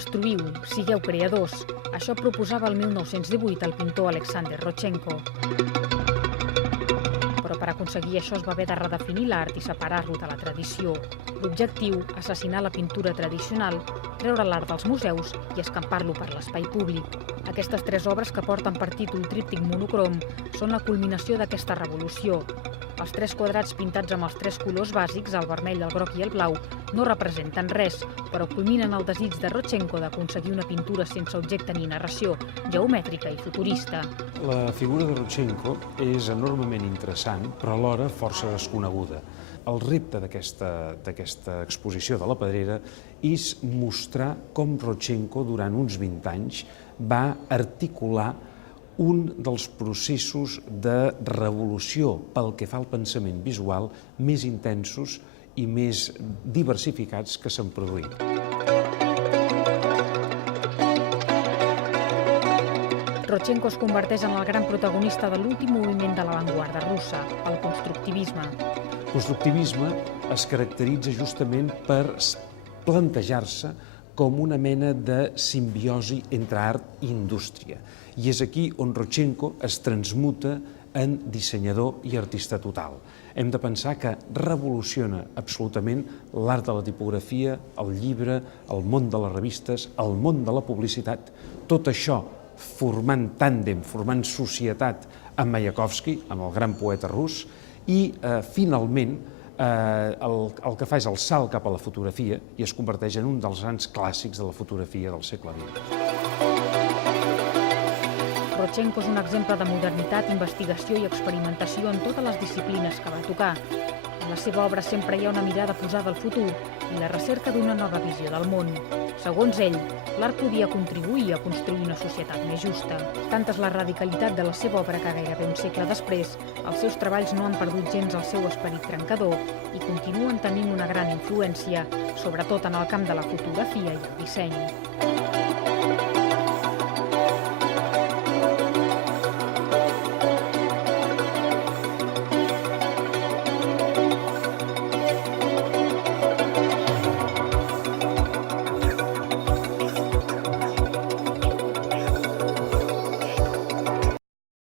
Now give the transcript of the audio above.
Destruïu, sigueu creadors. Això proposava el 1918 el pintor Alexander Rodchenko. Però per aconseguir això es va haver de redefinir l'art i separar-lo de la tradició. L'objectiu, assassinar la pintura tradicional, treure l'art dels museus i escampar-lo per l'espai públic. Aquestes 3 obres que porten per títol Tríptic monocrom són la culminació d'aquesta revolució. Els 3 quadrats pintats amb els 3 colors bàsics, el vermell, el groc i el blau, no representen res, però culminen el desig de Rodchenko d'aconseguir una pintura sense objecte ni narració, geomètrica i futurista. La figura de Rodchenko és enormement interessant, però alhora força desconeguda. El repte d'aquesta exposició de la Pedrera és mostrar com Rodchenko, durant uns 20 anys, va articular un dels processos de revolució pel que fa al pensament visual més intensos i més diversificats que s'han produït. Rodchenko es converteix en el gran protagonista de l'últim moviment de l'avantguarda russa, el constructivisme. El constructivisme es caracteritza justament per plantejar-se com una mena de simbiosi entre art i indústria. I és aquí on Rodchenko es transmuta en dissenyador i artista total. Hem de pensar que revoluciona absolutament l'art de la tipografia, el llibre, el món de les revistes, el món de la publicitat, tot això formant tàndem, formant societat amb Mayakovsky, amb el gran poeta rus, i finalment el que fa és el salt cap a la fotografia i es converteix en un dels grans clàssics de la fotografia del segle XX. Rodchenko és un exemple de modernitat, investigació i experimentació en totes les disciplines que va tocar. En la seva obra sempre hi ha una mirada posada al futur i la recerca d'una nova visió del món. Segons ell, l'art podia contribuir a construir una societat més justa. Tanta és la radicalitat de la seva obra que gairebé un segle després, els seus treballs no han perdut gens el seu esperit trencador i continuen tenint una gran influència, sobretot en el camp de la fotografia i el disseny.